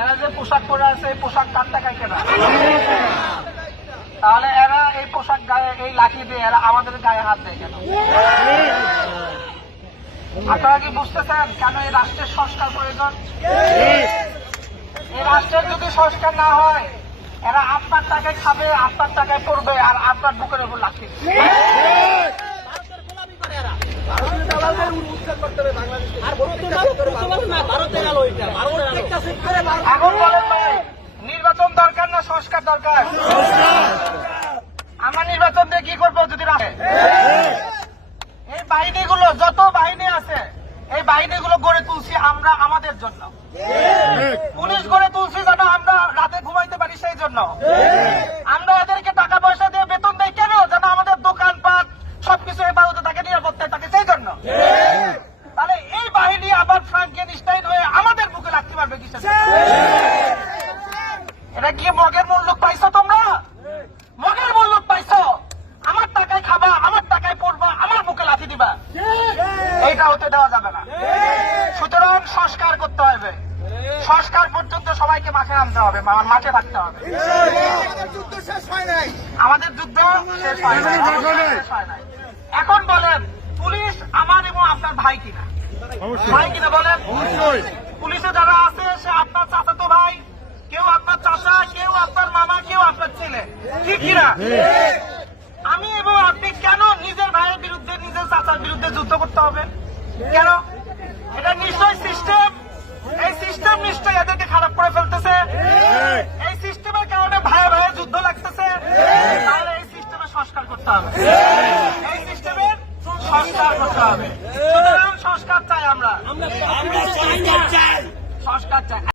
এরা যে পোশাক পরে আছে, এই পোশাক কার টাকায় কেনা। তাহলে এরা এই পোশাক গায়ে, এই লাঠি দিয়ে এরা আমাদের গায়ে হাত দেয় কেন? আপনারা কি বুঝতেছেন কেন এই রাষ্ট্রের সংস্কার প্রয়োজন? এই রাষ্ট্রের যদি সংস্কার না হয়, এরা আপনার টাকায় খাবে, আপনার টাকায় পড়বে, আর আপনার বুকের উপর লাঠি। দিবে। এখন বলেন ভাই নির্বাচন দরকার না সংস্কার দরকার? আমরা নির্বাচন দিয়ে কি করব যদি এই বাহিনীগুলো যত বাহিনী আছে এই বাহিনীগুলো গড়ে তুলছি আমরা আমাদের জন্য। পুলিশ গড়ে তুলছি যেন আমরা রাতে ঘুমাইতে পারি সেই জন্য আমরা এদেরকে টাকা পয়সা দিয়ে বেতন দেই কেন যেন আমাদের দোকানপাট সবকিছু হেফাজতে থাকে নিরাপত্তায় থাকে সেই জন্য তাহলে এই বাহিনী আবার ফ্রাঙ্কেনস্টাইন হয়ে আমাদের কিসের এটা কি মগের মূল্য পাইছো তোমরা? মগের মূল্য পাইছো। আমার টাকায় খাবা আমার টাকায় পড়বা আমার বুকে লাথি দিবা। এইটা হতে দেওয়া যাবে না। সুতরাং সংস্কার করতে হবে। সংস্কার পর্যন্ত সবাইকে মাঠে নামতে হবে মাঠে থাকতে হবে। আমাদের যুদ্ধ শেষ হয় নাই। এখন বলেন পুলিশ আমার এবং আপনার ভাই কিনা? ভাই কিনা বলেন? পুলিশে যারা আছে ঠিক কিনা আমি এবং আপনি কেন নিজের ভাইয়ের বিরুদ্ধে নিজের চাচার বিরুদ্ধে যুদ্ধ করতে হবে? কেন? এটা নিশ্চয় সিস্টেম এই সিস্টেম নিশ্চয়ই এদেরকে খারাপ করে ফেলতেছে? এই সিস্টেমের কারণে ভাইয়ে ভাইয়ে যুদ্ধ লাগতেছে? তাহলে এই সিস্টেমে সংস্কার করতে হবে। এই সিস্টেমের সংস্কার করতে হবে। সুতরাং সংস্কার চাই আমরা। সংস্কার চাই।